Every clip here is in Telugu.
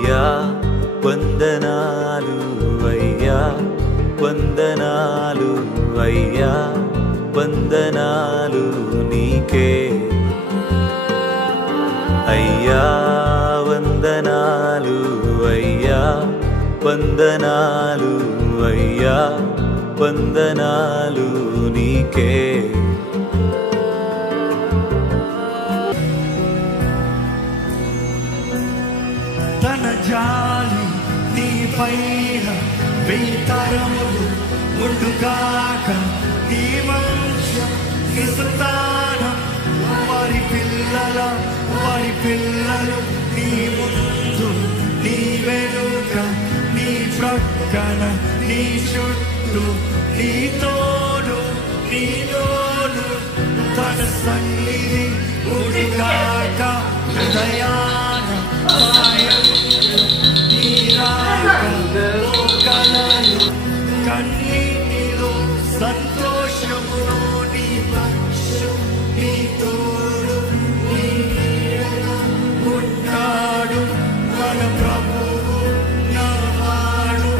అయ్యా వందనాలు అయ్యా వందనాలు అయ్యా వందనాలు నీకే అయ్యా వందనాలు అయ్యా వందనాలు అయ్యా వందనాలు నీకే తన జాలి నీ పైన వెయ్యితరములు ముందుగాక నీ వంశం నీ సంతానం వారి పిల్లలు నీ ముందు నీ వెనుక నీ ప్రక్కన నీ చుట్టూ నీ తోడు తన సన్నిధి ముందుగాక దయాన కన్నీటిలో సంతోషములో నీ పక్షం నీ తోడు నీ ఉంటాడు మన ప్రభువు మనవాడు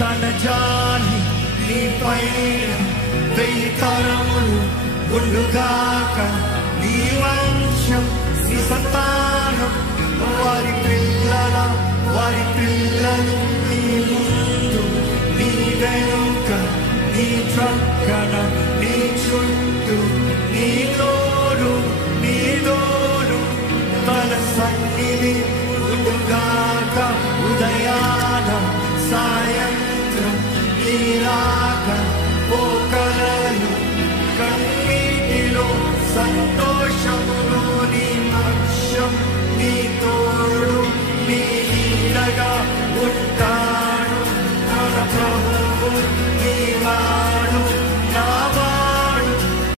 తన జాలి నీ పైన వెయ్యితరములు ముందుగాక నీ వంశం నీ సంతానం వారి పిల్లలు నీ ముందు నీ వెనుక నీ ప్రక్కన నీ చుట్టూ నీ తోడు తన సన్నిధి ముందుగాక ఉదయాన